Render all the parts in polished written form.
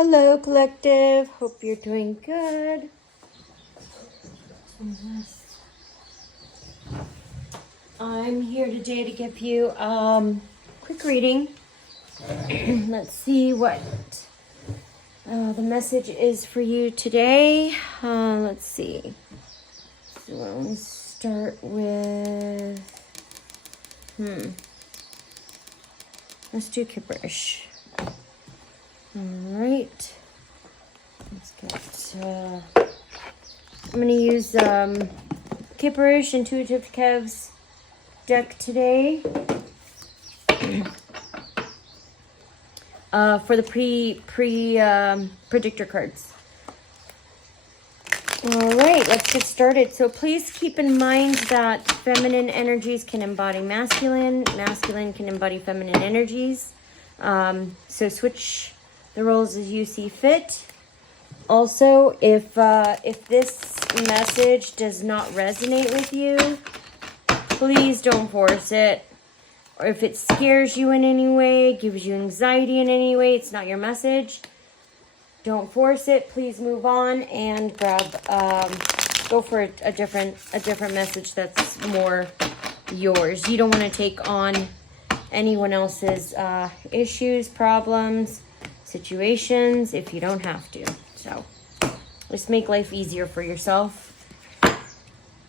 Hello, collective. Hope you're doing good. I'm here today to give you quick reading. Let's see what the message is for you today. Let's see. So let's start with let's do gibberish. Alright, let's get, I'm going to use Gibberish Intuitive Kev's deck today for the predictor cards. Alright, let's get started. So please keep in mind that feminine energies can embody masculine can embody feminine energies. So switch the roles as you see fit. Also, if this message does not resonate with you, please don't force it. Or if it scares you in any way, gives you anxiety in any way, it's not your message. Don't force it. Please move on and go for a different message that's more yours. You don't want to take on anyone else's issues, problems, situations if you don't have to. So just make life easier for yourself.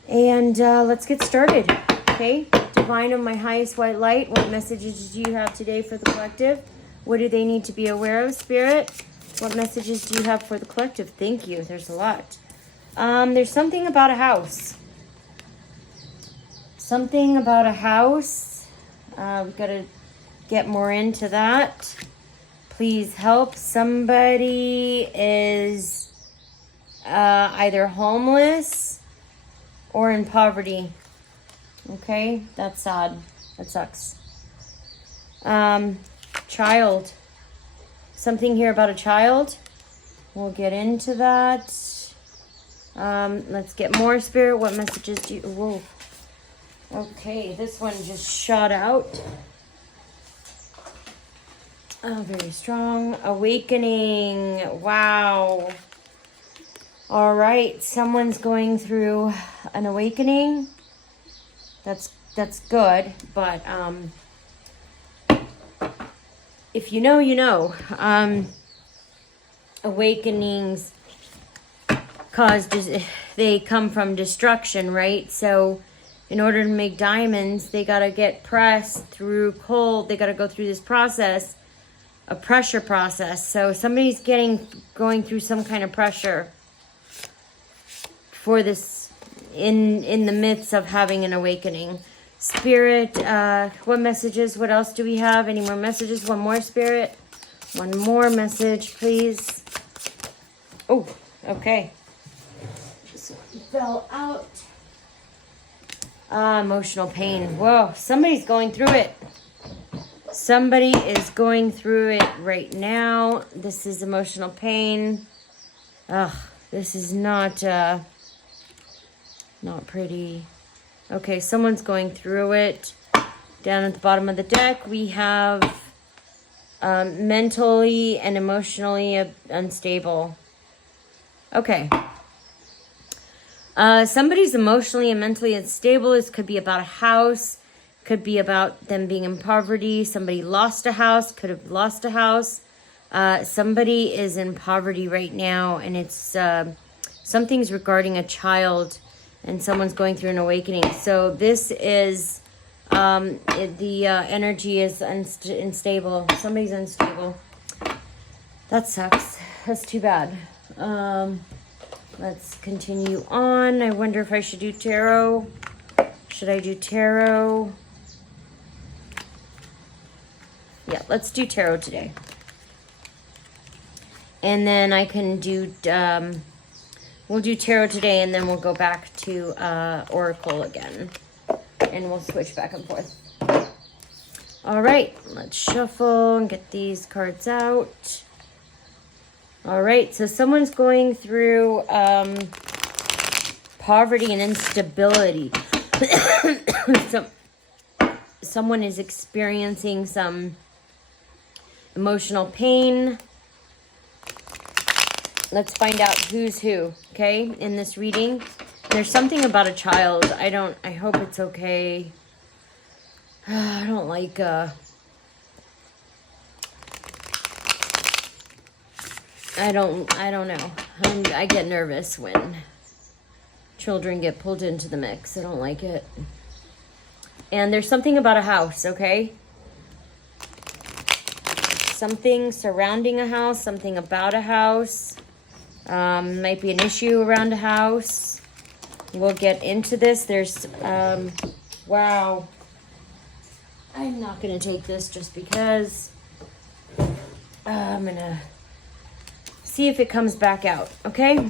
And let's get started. Okay, Divine of my highest white light, what messages do you have today for the collective? What do they need to be aware of, Spirit? What messages do you have for the collective? Thank you. There's a lot. There's something about a house. Something about a house. We've got to get more into that. Please help. Somebody is either homeless or in poverty. Okay, that's sad. That sucks. Child. Something here about a child. We'll get into that. Let's get more, Spirit. What messages do you... Whoa. Okay, this one just shot out. Oh, very strong. Awakening. Wow. All right. Someone's going through an awakening. That's good. But if you know, you know. Awakenings they come from destruction, right? So in order to make diamonds, they got to get pressed through coal. They got to go through this process. A pressure process. So somebody's going through some kind of pressure for this in the midst of having an awakening. Spirit, what messages? What else do we have? Any more messages? One more, Spirit. One more message, please. Oh, okay. This one fell out. Emotional pain. Whoa, somebody's going through it. Somebody is going through it right now. This is emotional pain. Ugh, this is not pretty. Okay, someone's going through it. Down at the bottom of the deck, we have mentally and emotionally unstable. Okay. Somebody's emotionally and mentally unstable. This could be about a house. Could be about them being in poverty. Somebody lost a house. Could have lost a house. Somebody is in poverty right now, and it's something's regarding a child, and someone's going through an awakening. So this is the energy is unstable. Somebody's unstable. That sucks. That's too bad. Let's continue on. I wonder if I should do tarot. Should I do tarot? Yeah, let's do tarot today. And then I can do, we'll do tarot today, and then we'll go back to Oracle again. And we'll switch back and forth. All right, let's shuffle and get these cards out. All right, so someone's going through poverty and instability. Someone is experiencing some emotional pain. Let's find out who's who, okay, in this reading. There's something about a child. I hope it's okay. I don't like, I don't know. I get nervous when children get pulled into the mix. I don't like it. And there's something about a house, okay? Something surrounding a house, something about a house. Might be an issue around a house. We'll get into this. There's, wow. I'm not going to take this just because. I'm going to see if it comes back out, okay?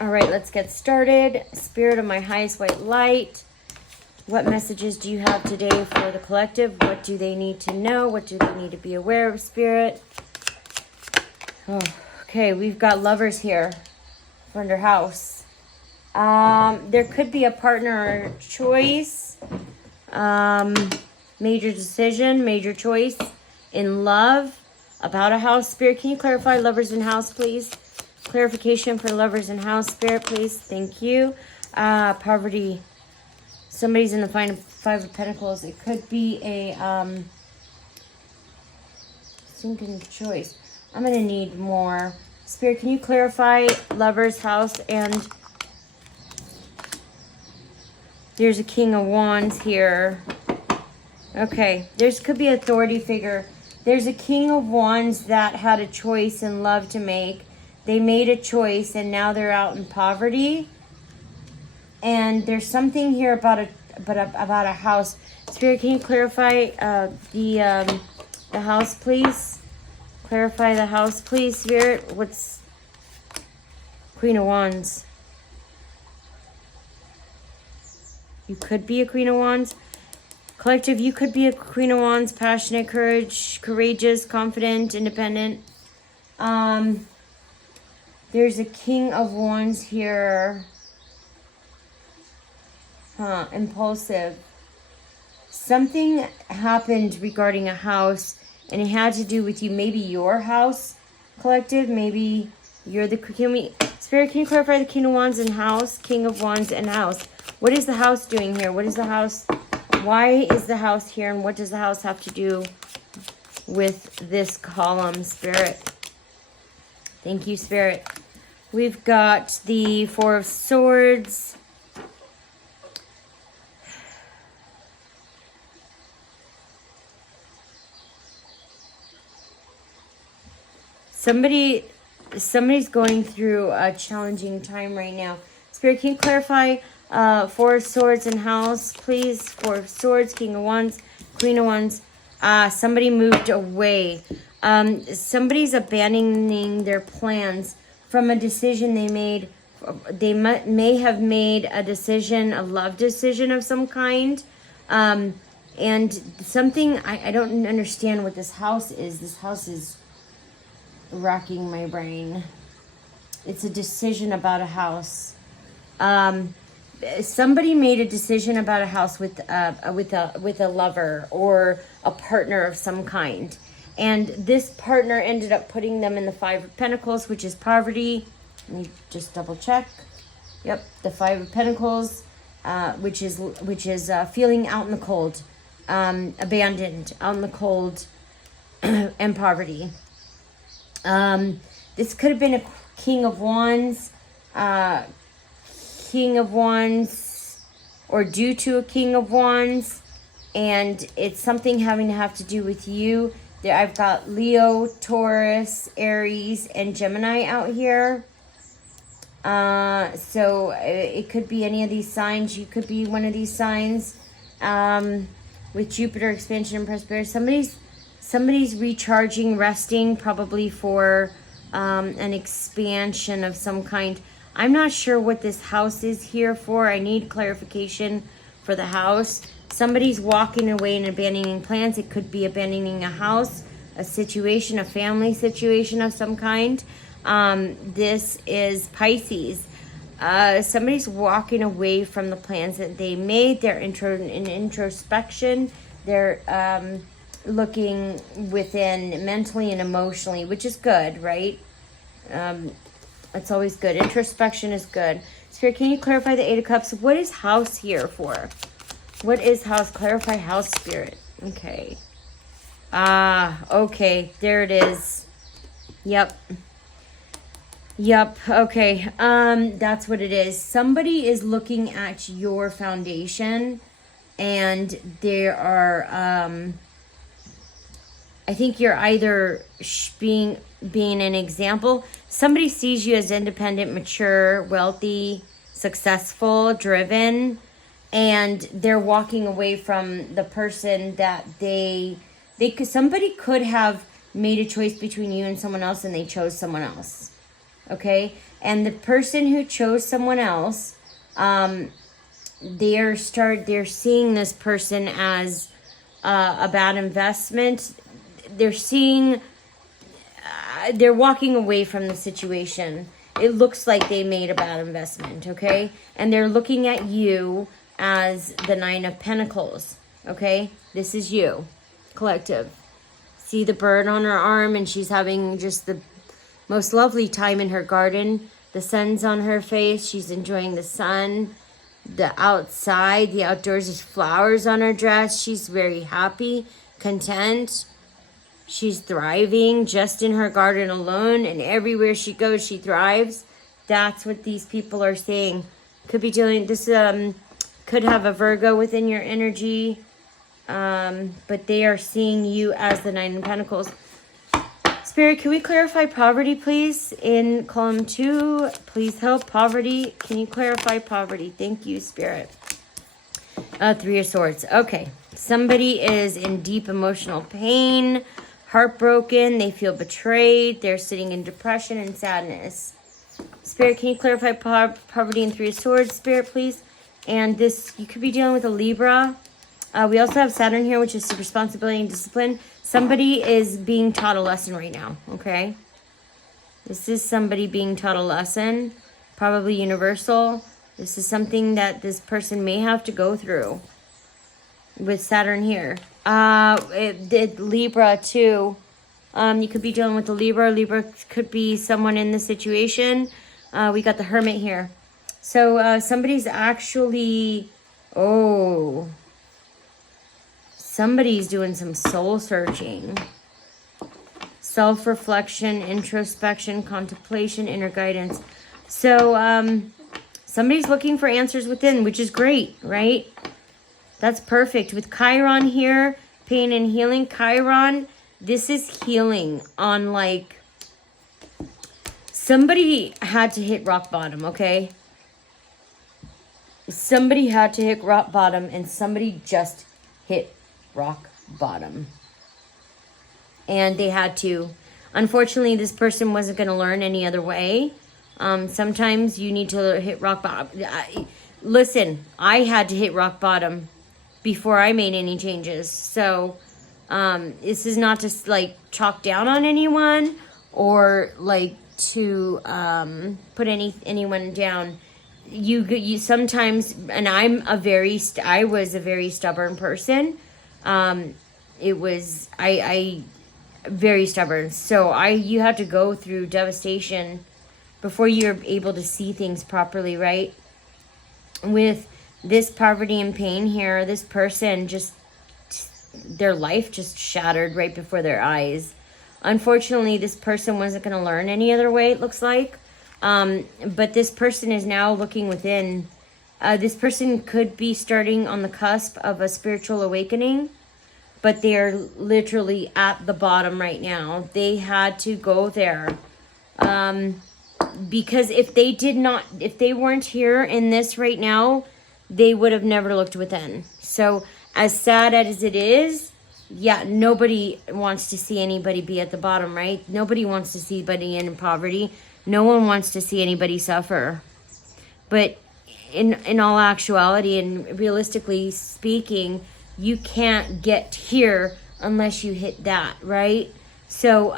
All right, let's get started. Spirit of my highest white light. What messages do you have today for the collective? What do they need to know? What do they need to be aware of, Spirit? Oh, okay, we've got lovers here for their house. There could be a partner or choice. Major decision, major choice in love about a house. Spirit, can you clarify lovers in house, please? Clarification for lovers in house, Spirit, please. Thank you. Poverty. Somebody's in the Five of Pentacles. It could be a sinking choice. I'm going to need more. Spirit, can you clarify lover's house? And there's a King of Wands here. Okay, could be authority figure. There's a King of Wands that had a choice in love to make. They made a choice and now they're out in poverty. And there's something here about a house. Spirit, can you clarify the house, please? Clarify the house, please, Spirit. What's Queen of Wands? You could be a Queen of Wands. Collective, you could be a Queen of Wands, passionate, courageous, confident, independent. There's a King of Wands here. Impulsive. Something happened regarding a house, and it had to do with you. Maybe your house, collective. Maybe you're the... Spirit, can you clarify the King of Wands and house? King of Wands and house. What is the house doing here? What is the house... Why is the house here, and what does the house have to do with this column, Spirit? Thank you, Spirit. We've got the Four of Swords. Somebody's going through a challenging time right now. Spirit, can you clarify Four of Swords and house, please? Four of Swords, King of Wands, Queen of Wands. Somebody moved away. Somebody's abandoning their plans from a decision they made. They may have made a decision, a love decision of some kind. And something, I don't understand what this house is. This house is racking my brain. It's a decision about a house. Somebody made a decision about a house with a lover or a partner of some kind, and this partner ended up putting them in the Five of Pentacles, which is poverty. Let me just double check. Yep, the Five of Pentacles, which is feeling out in the cold, abandoned, out in the cold, and poverty. This could have been a King of Wands, or due to a King of Wands, and it's something having to have to do with you. There, I've got Leo, Taurus, Aries, and Gemini out here. So it could be any of these signs. You could be one of these signs. With Jupiter, expansion and prosperity. Somebody's recharging, resting, probably for an expansion of some kind. I'm not sure what this house is here for. I need clarification for the house. Somebody's walking away and abandoning plans. It could be abandoning a house, a situation, a family situation of some kind. This is Pisces. Somebody's walking away from the plans that they made. They're in introspection. They're looking within mentally and emotionally, which is good, right? It's always good. Introspection is good. Spirit, can you clarify the Eight of Cups? What is house here for? What is house? Clarify house, Spirit. Okay. Okay. There it is. Yep. Yep. Okay. That's what it is. Somebody is looking at your foundation, and there are, I think you're either being an example. Somebody sees you as independent, mature, wealthy, successful, driven, and they're walking away from the person that somebody could have made a choice between you and someone else, and they chose someone else. Okay? And the person who chose someone else, they're seeing this person as a bad investment. They're walking away from the situation. It looks like they made a bad investment, okay? And they're looking at you as the Nine of Pentacles, okay? This is you, collective. See the bird on her arm, and she's having just the most lovely time in her garden. The sun's on her face. She's enjoying the sun. The outside, the outdoors, there's flowers on her dress. She's very happy, content. She's thriving just in her garden alone, and everywhere she goes, she thrives. That's what these people are saying. Could be dealing, this could have a Virgo within your energy, but they are seeing you as the Nine of Pentacles. Spirit, can we clarify poverty, please? In column 2, please help poverty. Can you clarify poverty? Thank you, Spirit. Three of Swords. Okay. Somebody is in deep emotional pain, heartbroken. They feel betrayed. They're sitting in depression and sadness. Spirit, can you clarify poverty in Three of Swords, Spirit, please? And this, you could be dealing with a Libra. We also have Saturn here, which is responsibility and discipline. Somebody is being taught a lesson right now, okay? This is somebody being taught a lesson, probably universal. This is something that this person may have to go through with Saturn here. Libra too. You could be dealing with the Libra. Libra could be someone in the situation. We got the Hermit here. So somebody's actually, somebody's doing some soul searching. Self-reflection, introspection, contemplation, inner guidance. So somebody's looking for answers within, which is great, right? That's perfect. With Chiron here, pain and healing. Chiron, this is healing on like, somebody had to hit rock bottom, okay? Somebody had to hit rock bottom, and somebody just hit rock bottom. And they had to. Unfortunately, this person wasn't going to learn any other way. Sometimes you need to hit rock bottom. Listen, I had to hit rock bottom before I made any changes. So this is not just like chalk down on anyone or like to put anyone down. You sometimes, and I was a very stubborn person. I very stubborn. So you have to go through devastation before you're able to see things properly, right? With this poverty and pain here, this person just, their life just shattered right before their eyes. Unfortunately, this person wasn't going to learn any other way, it looks like. But this person is now looking within. This person could be starting on the cusp of a spiritual awakening, but they're literally at the bottom right now. They had to go there. Because if they weren't here in this right now, they would have never looked within. So as sad as it is, yeah, nobody wants to see anybody be at the bottom, right? Nobody wants to see anybody in poverty. No one wants to see anybody suffer. But in all actuality and realistically speaking, you can't get here unless you hit that, right? So,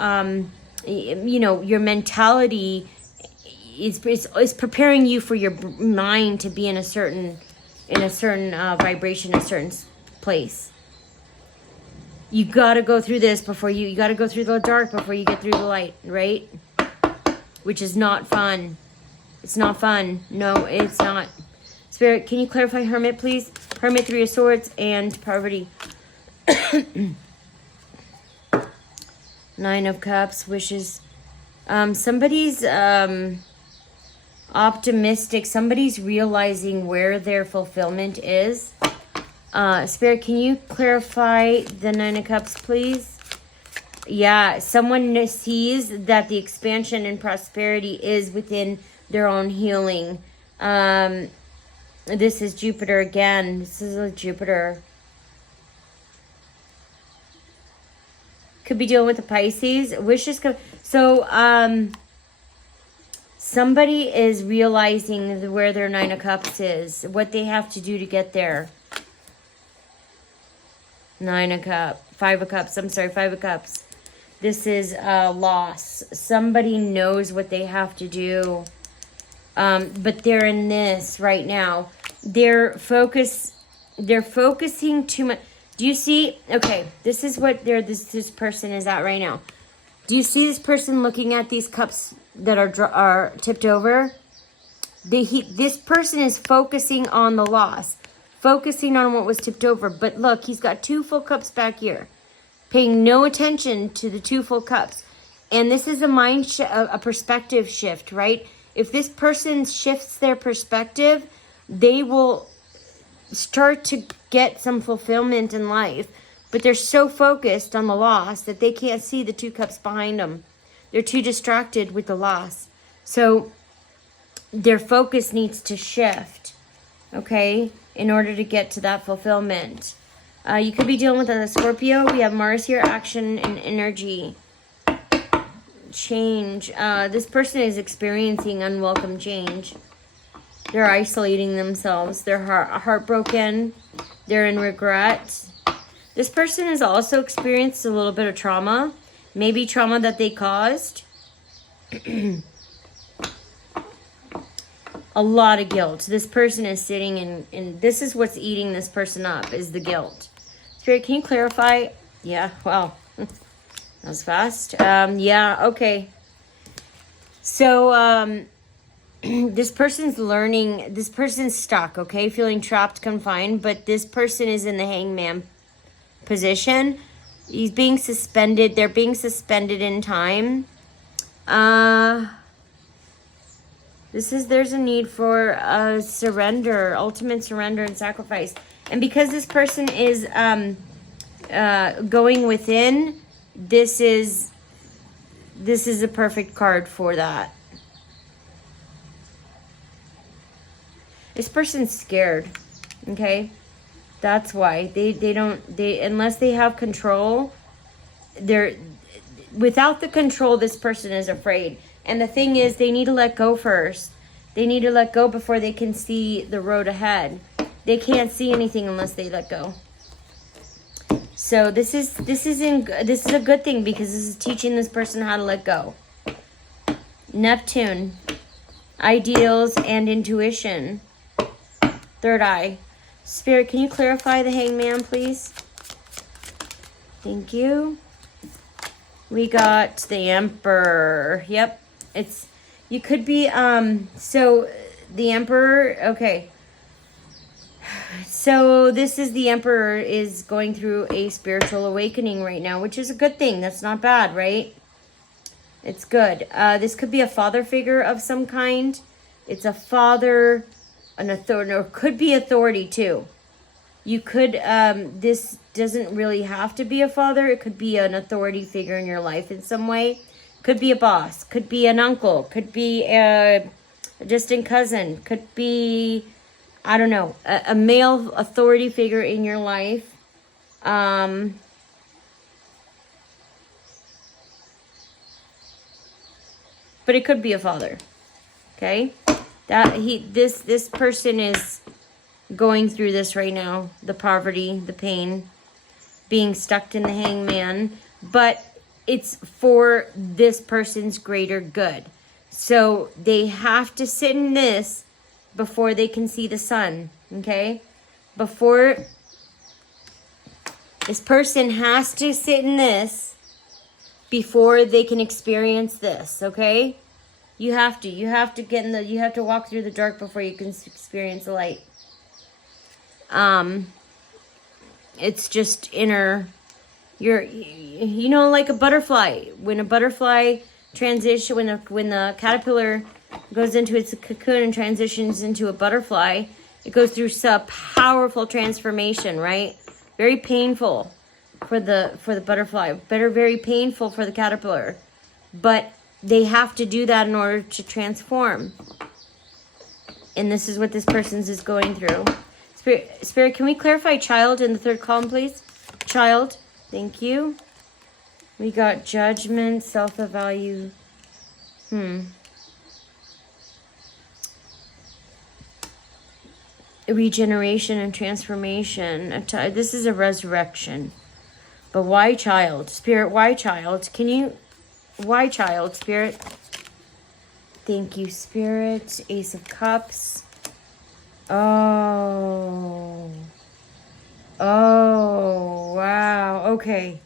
your mentality is preparing you for your mind to be in a certain vibration, a certain place. You got to go through this before you got to go through the dark before you get through the light, right? which is not fun. It's not fun. No, it's not. Spirit, can you clarify Hermit, please? Hermit, Three of Swords, and Poverty. Nine of Cups, wishes. Somebody's optimistic. Somebody's realizing where their fulfillment is. Spirit, can you clarify the Nine of Cups, please? Yeah, someone sees that the expansion and prosperity is within their own healing. This is Jupiter again. This is a Jupiter. Could be dealing with the Pisces. Wishes. So, somebody is realizing where their Nine of Cups is. What they have to do to get there. Nine of Cups. Five of Cups. I'm sorry, Five of Cups. This is loss. Somebody knows what they have to do. But they're in this right now. They're focusing too much. Do you see? Okay, this is what this person is at right now. Do you see this person looking at these cups that are tipped over? This person is focusing on the loss, focusing on what was tipped over. But look, he's got two full cups back here, paying no attention to the two full cups. And this is a perspective shift, right? If this person shifts their perspective, they will start to get some fulfillment in life. But they're so focused on the loss that they can't see the two cups behind them. They're too distracted with the loss. So their focus needs to shift, okay, in order to get to that fulfillment. You could be dealing with a Scorpio. We have Mars here, action and energy. Change. This person is experiencing unwelcome change. They're isolating themselves. They're heartbroken. They're in regret. This person has also experienced a little bit of trauma. Maybe trauma that they caused. A lot of guilt. This person is sitting in this is what's eating this person up, is the guilt. Spirit, can you clarify? Yeah, wow. That was fast. Yeah, okay. So, this person's learning, this person's stuck, okay? Feeling trapped, confined, but this person is in the hangman position. He's being suspended. They're being suspended in time. There's a need for surrender, ultimate surrender and sacrifice. And because this person is going within, this is a perfect card for that. This person's scared, okay? That's why they unless they have control, without the control, this person is afraid. And the thing is, they need to let go first. They need to let go before they can see the road ahead. They can't see anything unless they let go. So this is a good thing, because this is teaching this person how to let go. Neptune, ideals and intuition. Third eye. Spirit, can you clarify the hangman, please? Thank you. We got the Emperor. Yep. You could be, so the Emperor, okay. So this is the Emperor is going through a spiritual awakening right now, which is a good thing. That's not bad, right? It's good. This could be a father figure of some kind. It's a father, an authority, or could be authority too. You could, this doesn't really have to be a father. It could be an authority figure in your life in some way. Could be a boss, could be an uncle, could be a distant cousin, could be, I don't know, a male authority figure in your life. But it could be a father. Okay? This person is going through this right now, the poverty, the pain, being stuck in the hangman, but it's for this person's greater good. So they have to sit in this before they can see the sun, okay? This person has to sit in this before they can experience this, okay? You have to get in you have to walk through the dark before you can experience the light. It's just inner, like a butterfly. When a butterfly transition, when the caterpillar goes into its cocoon and transitions into a butterfly, it goes through a powerful transformation, right? Very painful for the butterfly, very painful for the caterpillar. But they have to do that in order to transform. And this is what this person's is going through. Spirit, can we clarify child in the third column, please? Child, thank you. We got judgment, self-value. Regeneration and transformation. This is a resurrection. But why child? Spirit, why child? Why child, Spirit? Thank you, Spirit. Ace of Cups. Oh, wow. Okay.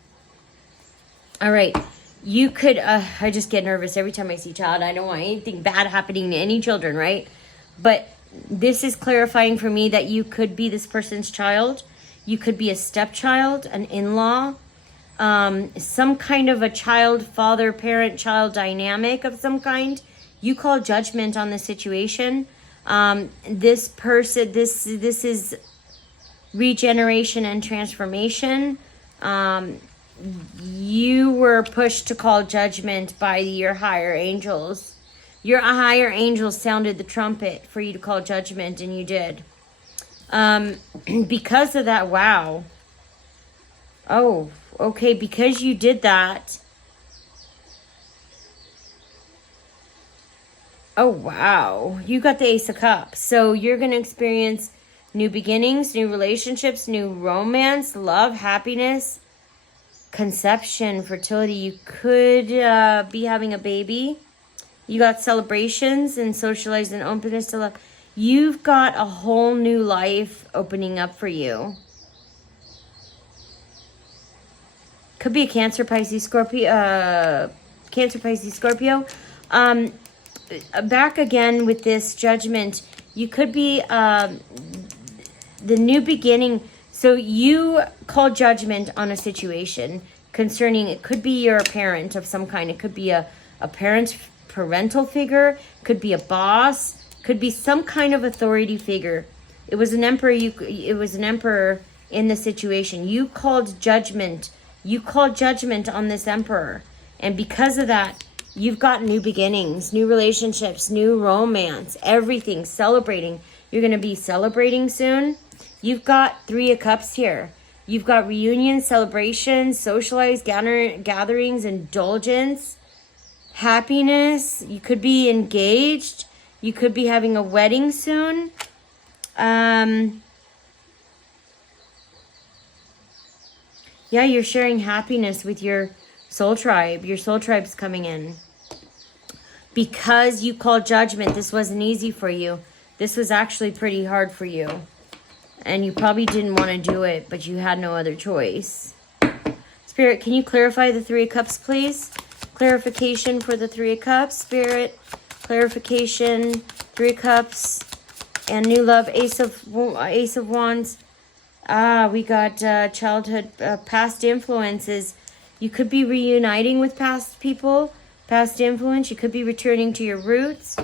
All right. You could, I just get nervous every time I see child. I don't want anything bad happening to any children, right? But this is clarifying for me that you could be this person's child. You could be a stepchild, an in-law, some kind of a child, father, parent, child dynamic of some kind. You call judgment on the situation. This person, this is regeneration and transformation. You were pushed to call judgment by your higher angels. Your higher angels sounded the trumpet for you to call judgment, and you did. Because of that, wow. Oh, okay, because you did that. Oh, wow. You got the Ace of Cups. So you're going to experience new beginnings, new relationships, new romance, love, happiness, conception, fertility. You could be having a baby. You got celebrations and socialized and openness to love. You've got a whole new life opening up for you. Could be a Cancer, Pisces, Scorpio. Back again with this judgment. You could be the new beginning. So you call judgment on a situation concerning, it could be your parent of some kind. It could be a parental figure. Could be a boss. Could be some kind of authority figure. It was an emperor. It was an emperor in the situation. You called judgment. You called judgment on this emperor. And because of that, you've got new beginnings, new relationships, new romance, everything, celebrating. You're going to be celebrating soon. You've got Three of Cups here. You've got reunions, celebrations, socialized gatherings, indulgence, happiness. You could be engaged. You could be having a wedding soon. Yeah, you're sharing happiness with your soul tribe. Your soul tribe's coming in. Because you called judgment, this wasn't easy for you. This was actually pretty hard for you. And you probably didn't want to do it, but you had no other choice. Spirit, can you clarify the Three of Cups, please? Clarification for the Three of Cups. Spirit, clarification, Three of Cups, and new love, Ace of Wands. We got childhood, past influences. You could be reuniting with past people, past influence. You could be returning to your roots.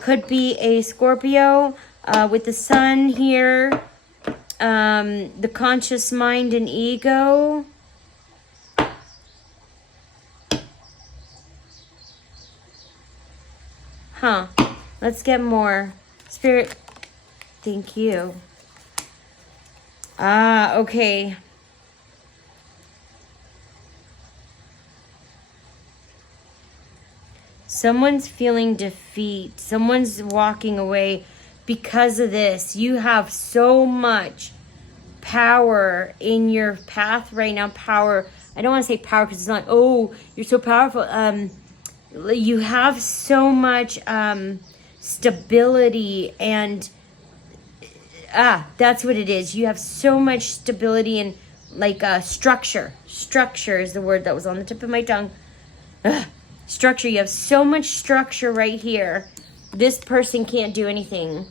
Could be a Scorpio with the sun here. The conscious mind and ego. Huh. Let's get more. Spirit, thank you. Okay. Someone's feeling defeat. Someone's walking away because of this. You have so much power in your path right now. Power. I don't want to say power because it's not, oh, you're so powerful. You have so much stability and that's what it is. You have so much stability and like structure. Structure is the word that was on the tip of my tongue. Structure. You have so much structure right here. This person can't do anything.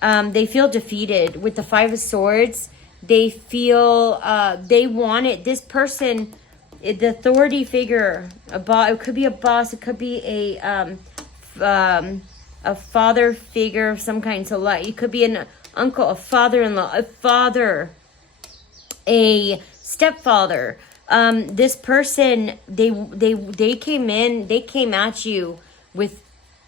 They feel defeated. With the Five of Swords, they feel they want it. This person, the authority figure, it could be a boss, it could be a father figure of some kind. So like, it could be an uncle, a father-in-law, a father, a stepfather. This person, they came at you with,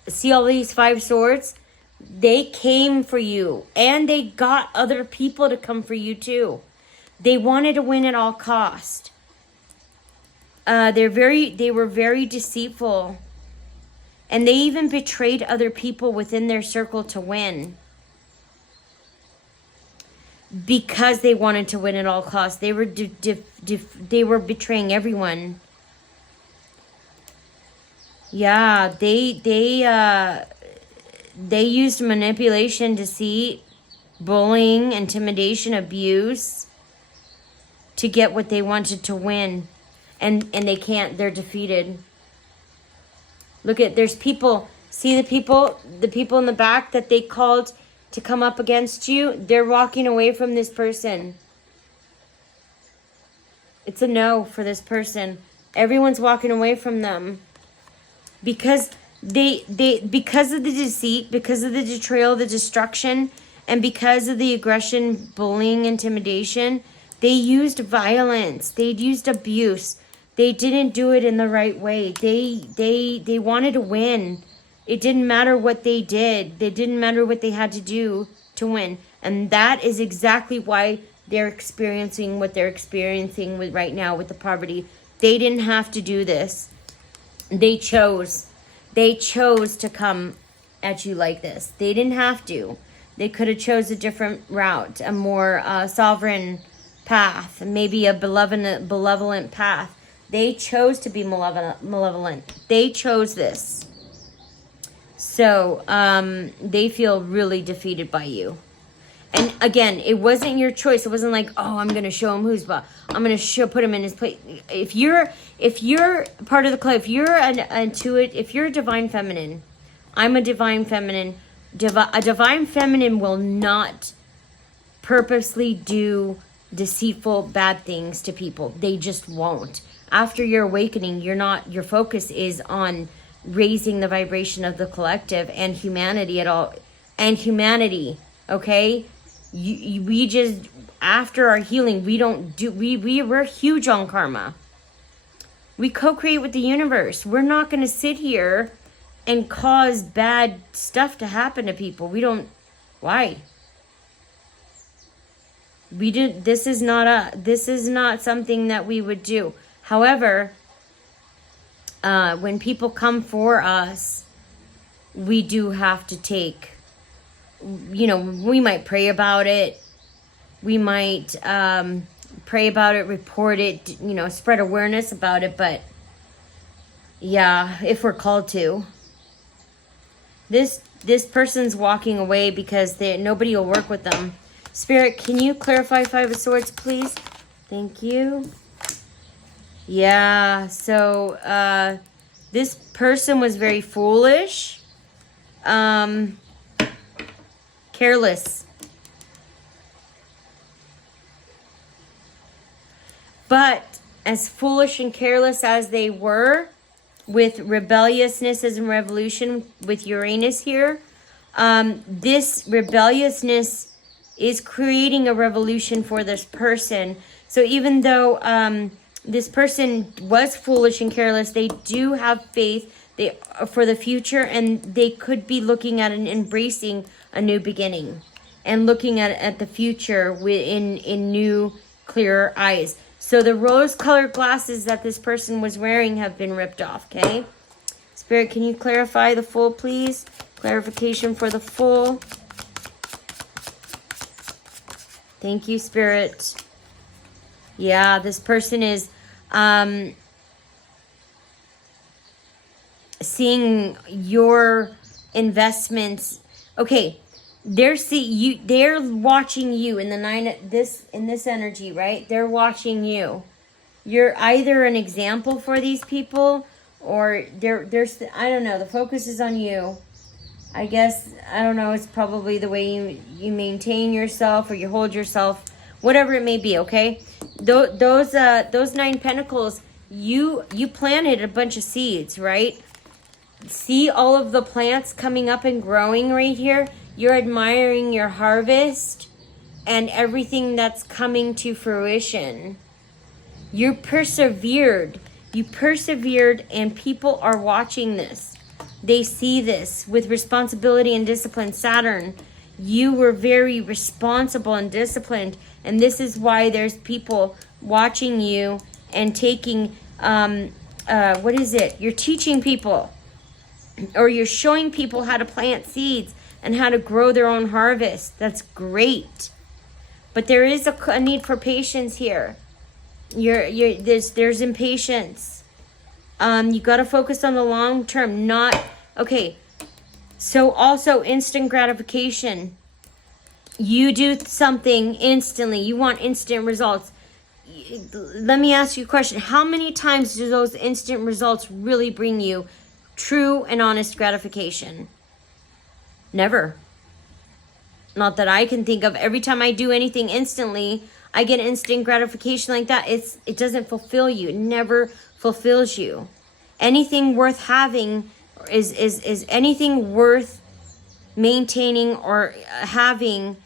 see all these Five Swords? They came for you, and they got other people to come for you too. They wanted to win at all cost. They were very deceitful, and they even betrayed other people within their circle to win, because they wanted to win at all costs. They were they were betraying everyone. Yeah, they used manipulation, deceit, bullying, intimidation, abuse to get what they wanted to win. And they can't. They're defeated. Look at, there's people. See the people in the back that they called to come up against you? They're walking away from this person. It's a no for this person. Everyone's walking away from them. Because because of the deceit, because of the betrayal, the destruction, and because of the aggression, bullying, intimidation, they used violence. They used abuse. They didn't do it in the right way. They wanted to win. It didn't matter what they did. It didn't matter what they had to do to win. And that is exactly why they're experiencing what they're experiencing with right now with the poverty. They didn't have to do this. They chose. They chose to come at you like this. They didn't have to. They could have chose a different route, a more sovereign path, maybe a benevolent path. They chose to be malevolent. They chose this. So they feel really defeated by you. And again, it wasn't your choice. It wasn't like, oh, I'm going to show him who's boss. I'm going to put him in his place. If you're part of the club, if you're if you're a divine feminine, I'm a divine feminine. A divine feminine will not purposely do deceitful, bad things to people. They just won't. After your awakening, your focus is on raising the vibration of the collective and humanity okay? We just, after our healing, we're huge on karma. We co-create with the universe. We're not going to sit here and cause bad stuff to happen to people. Why? This is not something that we would do. However, when people come for us, we do have to take, we might pray about it. We might pray about it, report it, spread awareness about it. But yeah, if we're called to. This person's walking away because nobody will work with them. Spirit, can you clarify Five of Swords, please? Thank you. Yeah, so this person was very foolish. Careless. But as foolish and careless as they were, with rebelliousness as in revolution with Uranus here, this rebelliousness is creating a revolution for this person. So even though this person was foolish and careless, they do have faith for the future, and they could be looking at and embracing a new beginning and looking at the future in new, clearer eyes. So the rose-colored glasses that this person was wearing have been ripped off, okay? Spirit, can you clarify the full, please? Clarification for the full. Thank you, Spirit. Yeah, this person is seeing your investments. Okay, they're watching you in the in this energy, right? They're watching you. You're either an example for these people, or there's, I don't know, the focus is on you. I guess, I don't know, it's probably the way you maintain yourself or you hold yourself, whatever it may be, okay? Those 9 pentacles, you planted a bunch of seeds, right? See all of the plants coming up and growing right here? You're admiring your harvest and everything that's coming to fruition. You persevered. You persevered, and people are watching this. They see this with responsibility and discipline. Saturn, you were very responsible and disciplined, and this is why there's people watching you and taking, what is it? You're teaching people, or you're showing people how to plant seeds and how to grow their own harvest. That's great. But there is a need for patience here. There's impatience. You got to focus on the long term, not, okay. So also instant gratification. You do something instantly. You want instant results. Let me ask you a question. How many times do those instant results really bring you true and honest gratification? Never. Not that I can think of. Every time I do anything instantly, I get instant gratification like that. It doesn't fulfill you. It never fulfills you. Anything worth having is anything worth maintaining or having,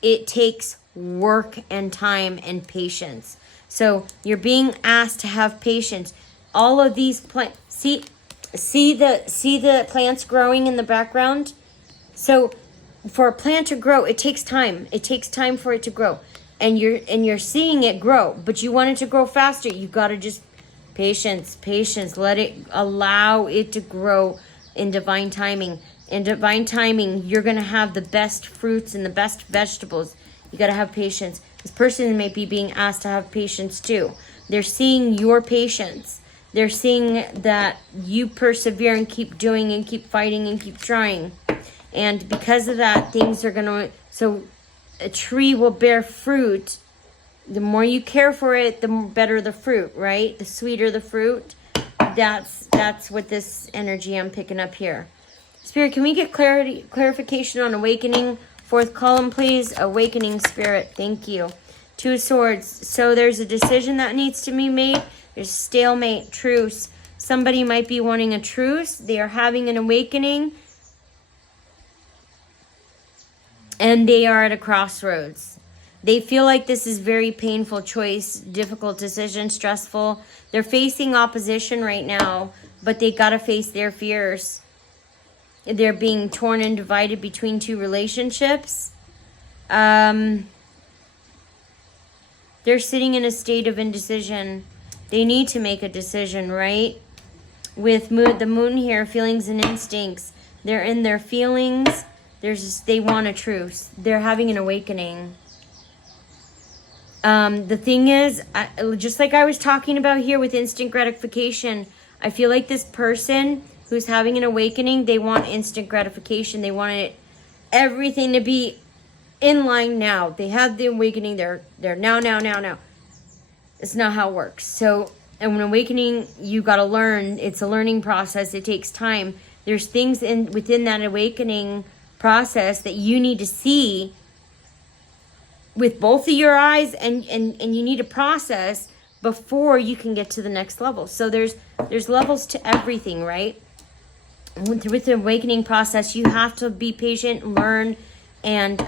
it takes work and time and patience. So you're being asked to have patience. All of these plants, see the plants growing in the background? So for a plant to grow, it takes time. It takes time for it to grow. And you're seeing it grow, but you want it to grow faster. You got to just patience. Let it, allow it to grow in divine timing. In divine timing, you're going to have the best fruits and the best vegetables. You got to have patience. This person may be being asked to have patience too. They're seeing your patience. They're seeing that you persevere and keep doing and keep fighting and keep trying. And because of that, things are going to, so a tree will bear fruit. The more you care for it, the better the fruit, right? The sweeter the fruit. That's what this energy I'm picking up here. Spirit, can we get clarification on awakening? 4th column, please. Awakening, Spirit. Thank you. 2 of Swords. So there's a decision that needs to be made. There's stalemate, truce. Somebody might be wanting a truce. They are having an awakening. And they are at a crossroads. They feel like this is very painful choice, difficult decision, stressful. They're facing opposition right now, but they got to face their fears. They're being torn and divided between 2 relationships. They're sitting in a state of indecision. They need to make a decision, right? With the moon here, feelings and instincts. They're in their feelings. They want a truce. They're having an awakening. The thing is, just like I was talking about here with instant gratification, I feel like this person who's having an awakening, they want instant gratification. They want everything to be in line now. They have the awakening. They're now. It's not how it works. So, and when awakening, you got to learn. It's a learning process. It takes time. There's things within that awakening process that you need to see with both of your eyes, and you need to process before you can get to the next level. So there's levels to everything, right? With the awakening process, you have to be patient, learn, and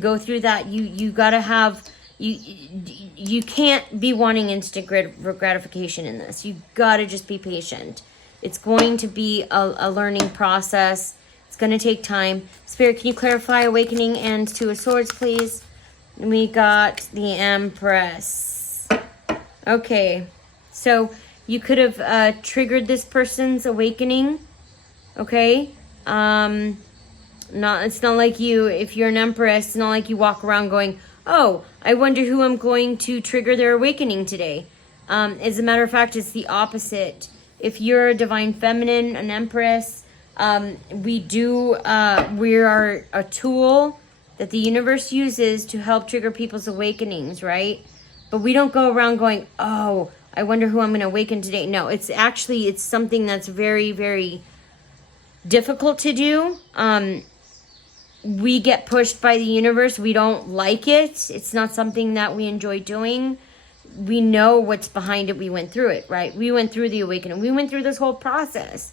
go through that. You got to have, you can't be wanting instant gratification in this. You got to just be patient. It's going to be a learning process. It's going to take time. Spirit, can you clarify awakening and 2 of Swords, please? We got the Empress. Okay, so you could have triggered this person's awakening. Okay, it's not like you, if you're an Empress, it's not like you walk around going, oh, I wonder who I'm going to trigger their awakening today. As a matter of fact, it's the opposite. If you're a Divine Feminine, an Empress, we are a tool that the universe uses to help trigger people's awakenings, right? But we don't go around going, oh, I wonder who I'm going to awaken today. No, it's actually, it's something that's very, very difficult to do. We get pushed by the universe. We don't like it. It's not something that we enjoy doing. We know what's behind it. We went through it, right? We went through the awakening. We went through this whole process.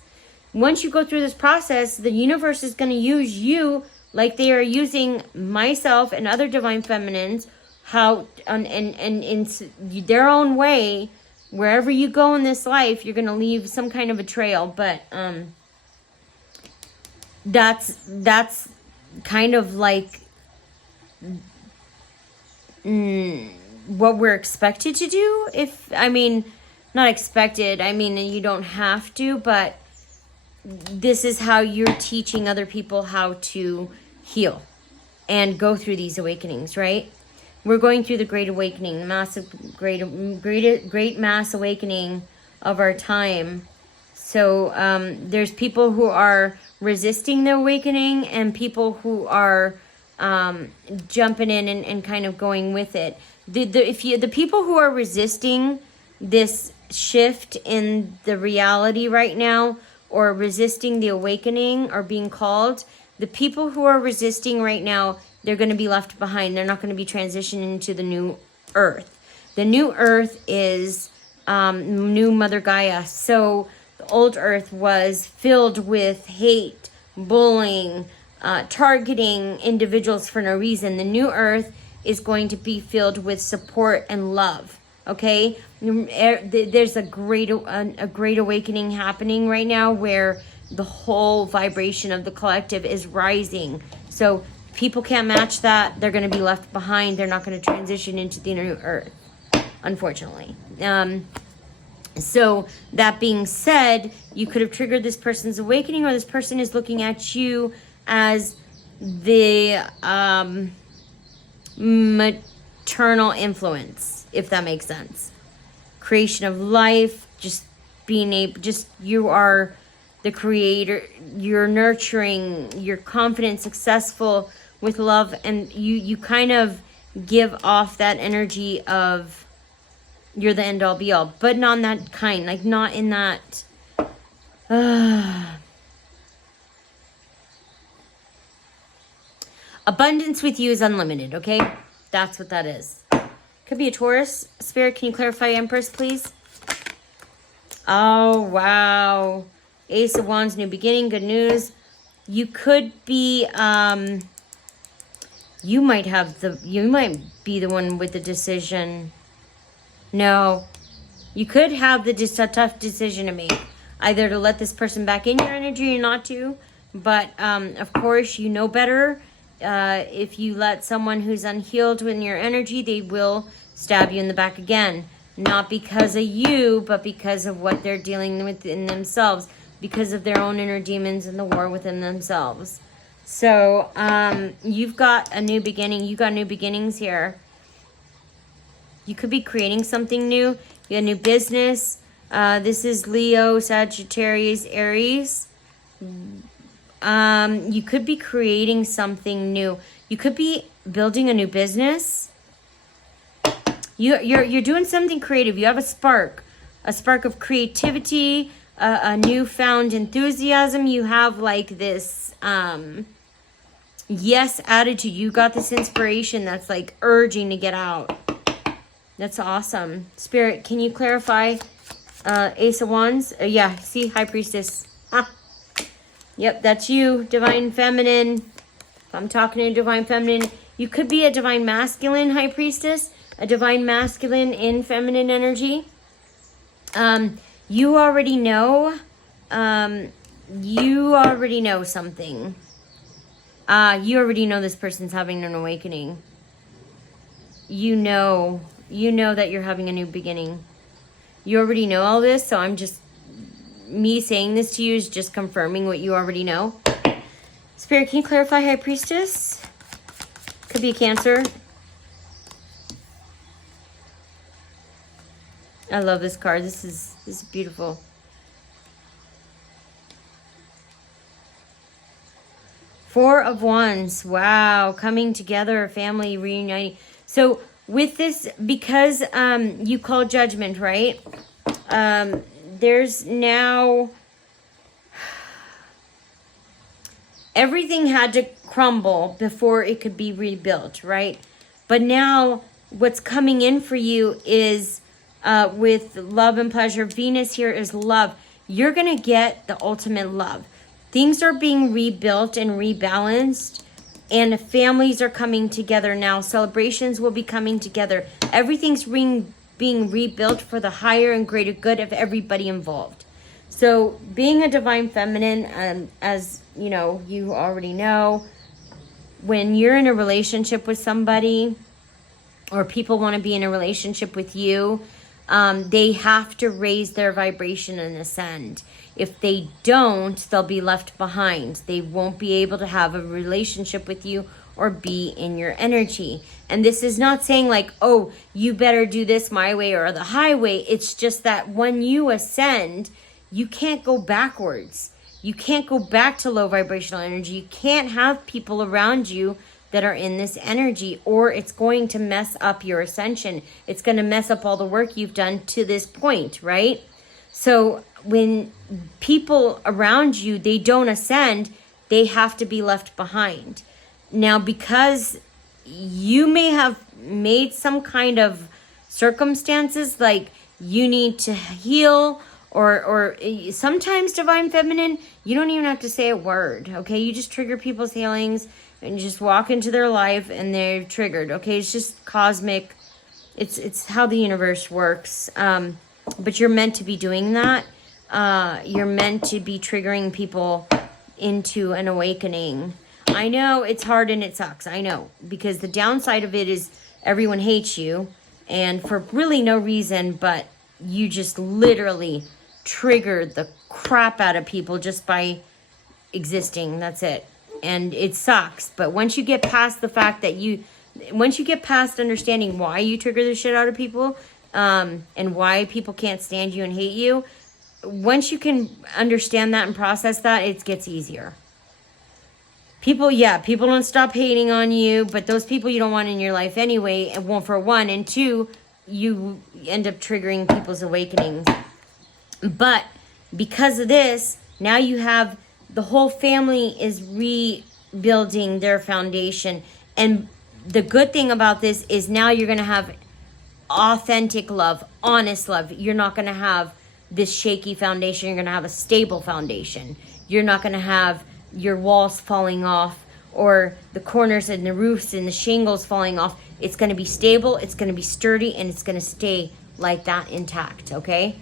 Once you go through this process, the universe is going to use you like they are using myself and other divine feminines, how and in their own way. Wherever you go in this life, you're going to leave some kind of a trail. But that's kind of like what we're expected to do. Not expected, you don't have to, but this is how you're teaching other people how to heal and go through these awakenings, right? We're going through the Great Awakening, great mass awakening of our time. So there's people who are resisting the awakening and people who are jumping in and kind of going with it. The people who are resisting this shift in the reality right now, or resisting the awakening or being called, the people who are resisting right now, they're going to be left behind. They're not going to be transitioning into the new earth. The new earth is new Mother Gaia. So the old earth was filled with hate, bullying, targeting individuals for no reason. The new earth is going to be filled with support and love. Okay, there's a great awakening happening right now where the whole vibration of the collective is rising. So people can't match that. They're going to be left behind. They're not going to transition into the new earth, unfortunately. So that being said, you could have triggered this person's awakening, or this person is looking at you as the maternal influence, if that makes sense. Creation of life, just being able, you are the creator, you're nurturing, you're confident, successful with love, and you kind of give off that energy of you're the end all be all, but not in that kind, like not in that abundance with you is unlimited, okay? That's what that is. Could be a Taurus. Spirit, can you clarify Empress, please? Oh, wow. Ace of Wands, new beginning, good news. You could be, you might be the one with the decision. No. You could have a tough decision to make. Either to let this person back in your energy or not to. But, of course, you know better. If you let someone who's unhealed in your energy, they will stab you in the back again. Not because of you, but because of what they're dealing with in themselves. Because of their own inner demons and the war within themselves. So, you've got a new beginning. You got new beginnings here. You could be creating something new. You got a new business. This is Leo, Sagittarius, Aries. You could be creating something new. You could be building a new business. You're doing something creative. You have a spark of creativity, a newfound enthusiasm. You have like this yes attitude. You got this inspiration that's like urging to get out. That's awesome. Spirit, can you clarify Ace of Wands? Yeah, see, High Priestess. Ah. Yep, that's you, Divine Feminine. If I'm talking to Divine Feminine, you could be a Divine Masculine High Priestess, a Divine Masculine in feminine energy. You already know. You already know something. You already know this person's having an awakening. You know that you're having a new beginning. You already know all this, so me saying this to you is just confirming what you already know. Spirit, can you clarify High Priestess? Could be a Cancer. I love this card. This is beautiful. Four of Wands. Wow. Coming together, family reuniting. So with this, because you call judgment, right? There's now, everything had to crumble before it could be rebuilt, right? But now what's coming in for you is with love and pleasure. Venus here is love. You're going to get the ultimate love. Things are being rebuilt and rebalanced, and families are coming together now. Celebrations will be coming together. Everything's being rebuilt for the higher and greater good of everybody involved. So being a divine feminine, as you know, you already know, when you're in a relationship with somebody, or people want to be in a relationship with you, they have to raise their vibration and ascend. If they don't, they'll be left behind. They won't be able to have a relationship with you or be in your energy. And this is not saying like, oh, you better do this my way or the highway. It's just that when you ascend, you can't go backwards. You can't go back to low vibrational energy. You can't have people around you that are in this energy, or it's going to mess up your ascension. It's going to mess up all the work you've done to this point, right? So when people around you, they don't ascend, they have to be left behind. Now, because you may have made some kind of circumstances, like you need to heal, or sometimes divine feminine, you don't even have to say a word, okay? You just trigger people's healings and you just walk into their life and they're triggered, okay? It's just cosmic. It's how the universe works. But you're meant to be doing that. You're meant to be triggering people into an awakening. I know it's hard and it sucks. I know, because the downside of it is everyone hates you, and for really no reason, but you just literally triggered the crap out of people just by existing. That's it. And it sucks. But once you get past the fact that once you get past understanding why you trigger the shit out of people, and why people can't stand you and hate you, once you can understand that and process that, it gets easier. People don't stop hating on you, but those people you don't want in your life anyway, for one, and two, you end up triggering people's awakenings. But because of this, now you have the whole family is rebuilding their foundation. And the good thing about this is now you're going to have authentic love, honest love. You're not going to have this shaky foundation. You're going to have a stable foundation. You're not going to have your walls falling off, or the corners and the roofs and the shingles falling off. It's going to be stable, it's going to be sturdy, and it's going to stay like that intact, okay?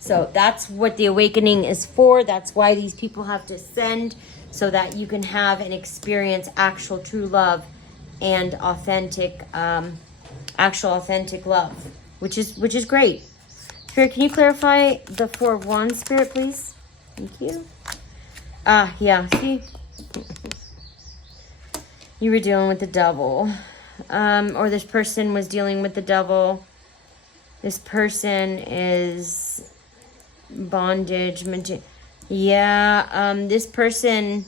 So that's what the awakening is for. That's why these people have to ascend, so that you can have and experience actual true love and authentic, actual authentic love, which is great. Spirit, can you clarify the Four of Wands, Spirit, please? Thank you. Yeah, see? You were dealing with the devil. Or this person was dealing with the devil. This person is bondage. This person,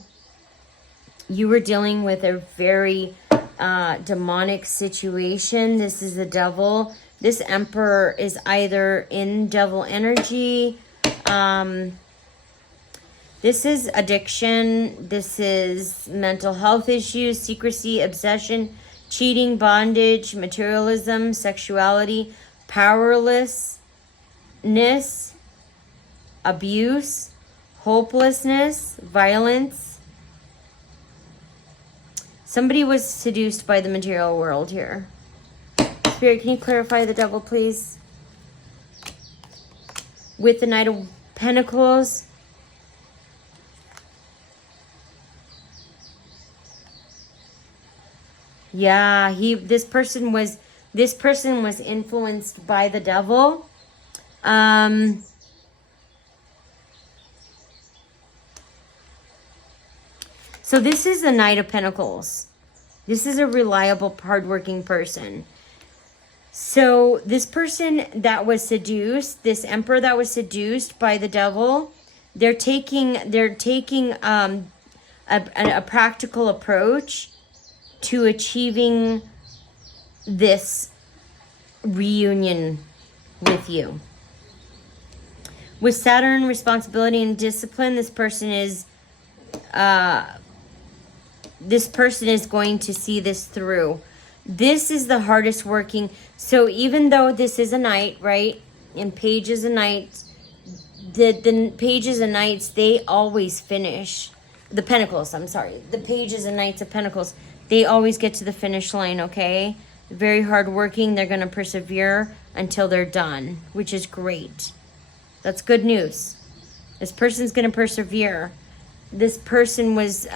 you were dealing with a very demonic situation. This is the devil. This emperor is either in devil energy. This is addiction. This is mental health issues, secrecy, obsession, cheating, bondage, materialism, sexuality, powerlessness, abuse, hopelessness, violence. Somebody was seduced by the material world here. Spirit, can you clarify the devil, please? With the Knight of Pentacles. Yeah, this person was influenced by the devil. So this is the Knight of Pentacles. This is a reliable, hardworking person. So this person that was seduced, this emperor that was seduced by the devil, they're taking a practical approach to achieving this reunion with you. With Saturn, responsibility and discipline, this person is going to see this through. This is the hardest working. So even though this is a knight, right? And pages and knights, the pages and knights, they always finish. The pentacles, I'm sorry. The pages and knights of pentacles, they always get to the finish line, okay? Very hard working. They're going to persevere until they're done, which is great. That's good news. This person's going to persevere. This person was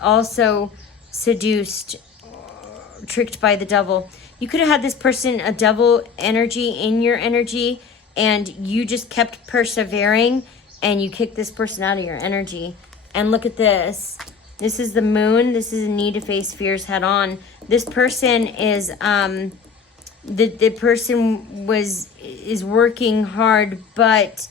also seduced, tricked by the devil. You could have had this person, a devil energy in your energy, and you just kept persevering, and you kicked this person out of your energy. And look at this. This is the moon. This is a need to face fears head on. This person is the person is working hard, but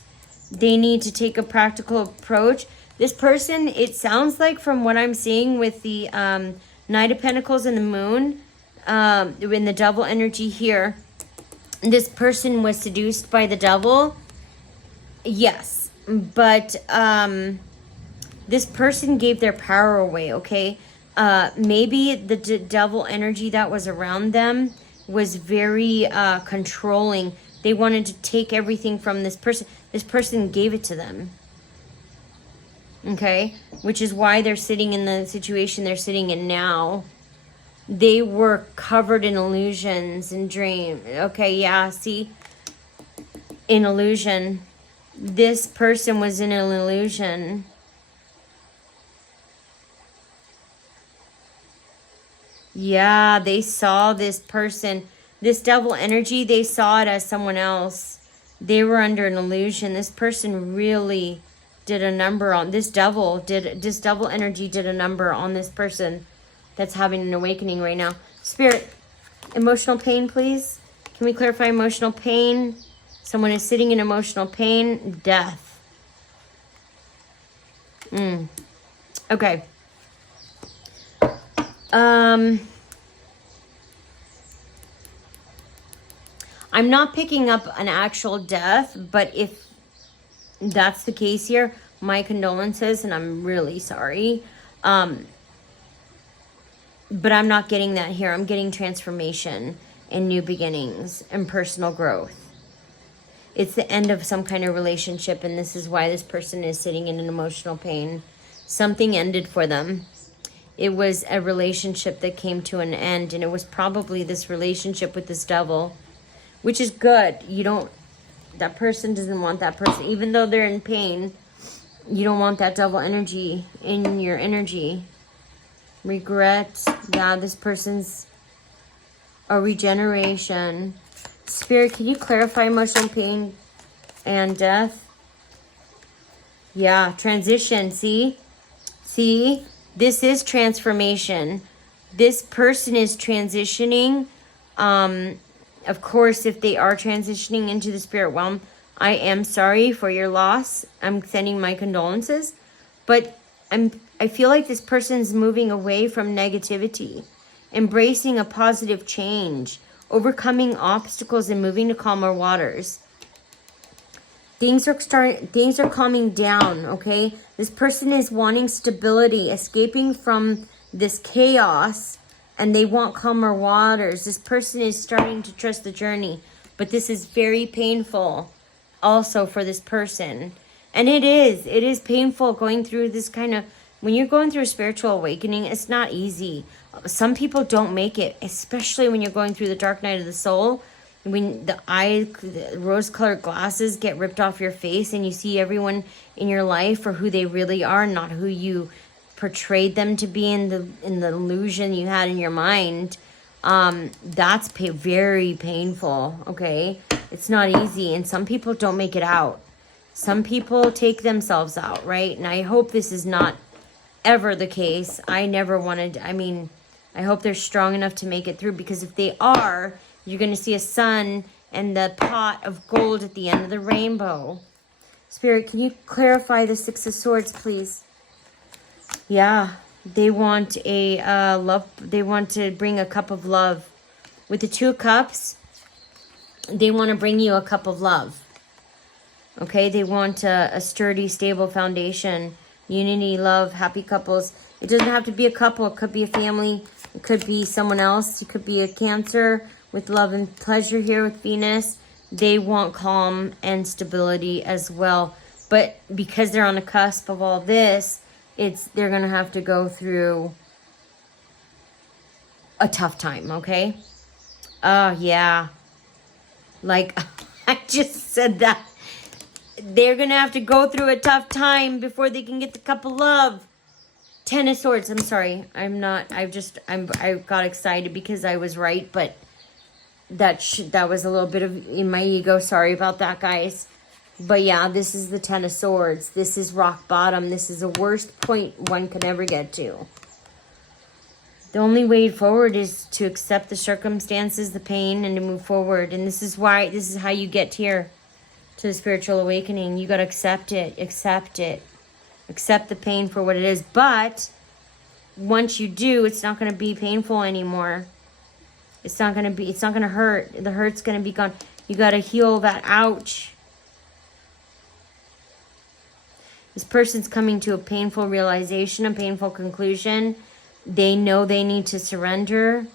they need to take a practical approach. This person, it sounds like from what I'm seeing with the Knight of Pentacles and the moon, in the devil energy here, this person was seduced by the devil. Yes, but this person gave their power away, okay? Maybe the devil energy that was around them was very controlling. They wanted to take everything from this person. This person gave it to them. Okay? Which is why they're sitting in the situation they're sitting in now. They were covered in illusions and dreams. Okay, yeah, see? In illusion. This person was in an illusion. Yeah, they saw this person, this devil energy, they saw it as someone else. They were under an illusion. This person really did a number on this devil energy did a number on this person that's having an awakening right now. Spirit, emotional pain, please. Can we clarify emotional pain? Someone is sitting in emotional pain. Death. Okay. I'm not picking up an actual death, but if that's the case here, my condolences, and I'm really sorry. But I'm not getting that here. I'm getting transformation and new beginnings and personal growth. It's the end of some kind of relationship, and this is why this person is sitting in an emotional pain. Something ended for them. It was a relationship that came to an end, and it was probably this relationship with this devil, which is good. That person doesn't want that person, even though they're in pain. You don't want that devil energy in your energy. Regret. Yeah, this person's a regeneration. Spirit, can you clarify emotional pain and death? Yeah, transition. See? This is transformation. This person is transitioning. Of course, if they are transitioning into the spirit realm, I am sorry for your loss. I'm sending my condolences. But I feel like this person's moving away from negativity, embracing a positive change, overcoming obstacles and moving to calmer waters. Things are calming down, okay? This person is wanting stability, escaping from this chaos, and they want calmer waters. This person is starting to trust the journey, but this is very painful also for this person. And it is painful going through this kind of, when you're going through a spiritual awakening, it's not easy. Some people don't make it, especially when you're going through the dark night of the soul. When the rose-colored glasses get ripped off your face and you see everyone in your life for who they really are, not who you portrayed them to be in the illusion you had in your mind. That's very painful, okay? It's not easy, and some people don't make it out. Some people take themselves out, right? And I hope this is not ever the case. I hope they're strong enough to make it through, because if they are, you're going to see a sun and the pot of gold at the end of the rainbow. Spirit, can you clarify the Six of Swords, please? Yeah, they want a love. They want to bring a cup of love. With the Two of Cups, they want to bring you a cup of love. Okay, they want a sturdy, stable foundation. Unity, love, happy couples. It doesn't have to be a couple. It could be a family. It could be someone else. It could be a Cancer with love and pleasure here with Venus. They want calm and stability as well. But because they're on the cusp of all this, they're going to have to go through a tough time, okay? Yeah. Like, I just said that. They're going to have to go through a tough time before they can get the cup of love. Ten of Swords. I'm sorry. I got excited because I was right, but that was a little bit of in my ego. Sorry about that, guys. But yeah, this is the Ten of Swords. This is rock bottom. This is the worst point one can ever get to. The only way forward is to accept the circumstances, the pain, and to move forward. And this is how you get here to the spiritual awakening. You got to accept it. Accept it. Accept the pain for what it is. But once you do, it's not going to be painful anymore. It's not going to hurt. The hurt's going to be gone. You got to heal that ouch. This person's coming to a painful realization, a painful conclusion. They know they need to surrender.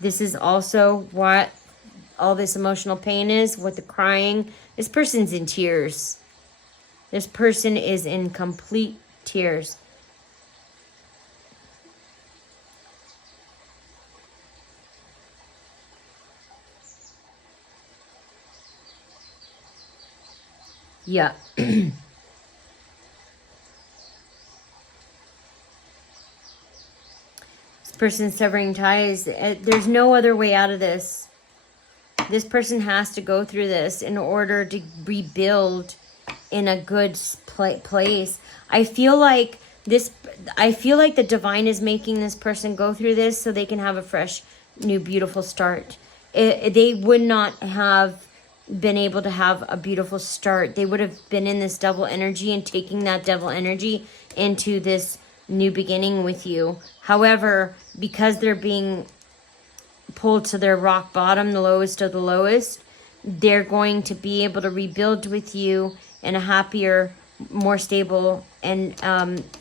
This is also what all this emotional pain is, what the crying. This person's in tears. This person is in complete tears. Yeah. This person's severing ties. There's no other way out of this. This person has to go through this in order to rebuild in a good place. I feel like the divine is making this person go through this so they can have a fresh, new, beautiful start. They would not have been able to have a beautiful start. They would have been in this double energy and taking that double energy into this new beginning with you. However, because they're being pulled to their rock bottom, the lowest of the lowest, they're going to be able to rebuild with you in a happier, more stable and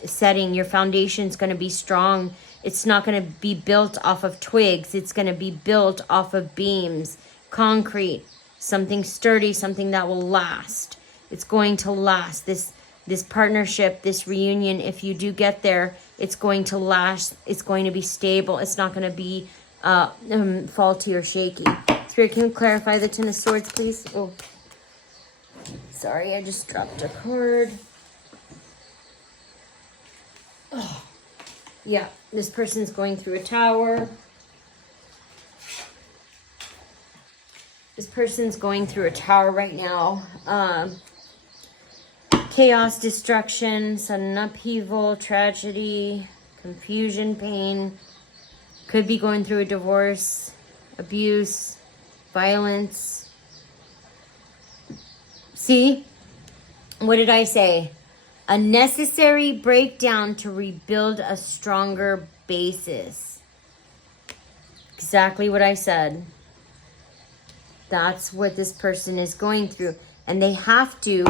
setting. Your foundation's going to be strong. It's not going to be built off of twigs. It's going to be built off of beams, concrete, something sturdy, something that will last. It's going to last. This partnership, this reunion, if you do get there, it's going to last. It's going to be stable. It's not going to be faulty or shaky. Spirit, can you clarify the Ten of Swords, please? Oh, sorry, I just dropped a card. Oh, yeah, this person's going through a tower. This person's going through a tower right now. Chaos, destruction, sudden upheaval, tragedy, confusion, pain. Could be going through a divorce, abuse, violence. See? What did I say? A necessary breakdown to rebuild a stronger basis. Exactly what I said. That's what this person is going through. And they have to,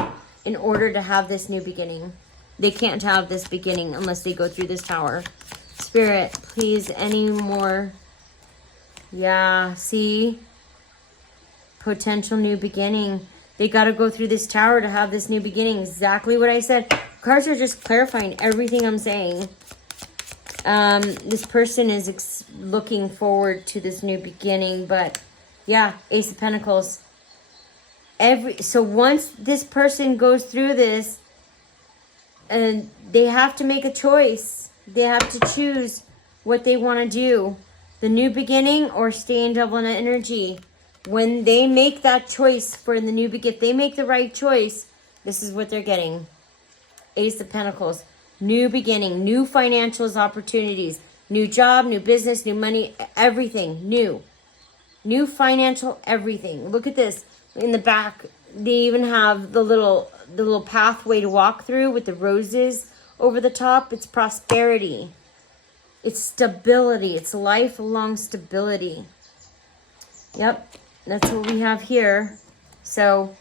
in order to have this new beginning. They can't have this beginning unless they go through this tower. Spirit, please, any more? Yeah, see? Potential new beginning. They got to go through this tower to have this new beginning. Exactly what I said. Cards are just clarifying everything I'm saying. This person is looking forward to this new beginning, but yeah, Ace of Pentacles. So once this person goes through this, and they have to make a choice. They have to choose what they want to do. The new beginning or stay in double energy. When they make that choice for the new beginning, if they make the right choice, this is what they're getting. Ace of Pentacles. New beginning, new financial opportunities, new job, new business, new money, everything new. New financial everything. Look at this. In the back, they even have the little pathway to walk through with the roses over the top. It's prosperity. It's stability. It's lifelong stability. Yep. That's what we have here. So,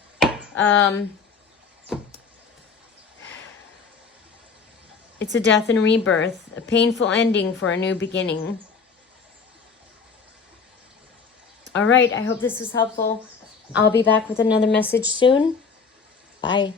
it's a death and rebirth, a painful ending for a new beginning. All right, I hope this was helpful. I'll be back with another message soon. Bye.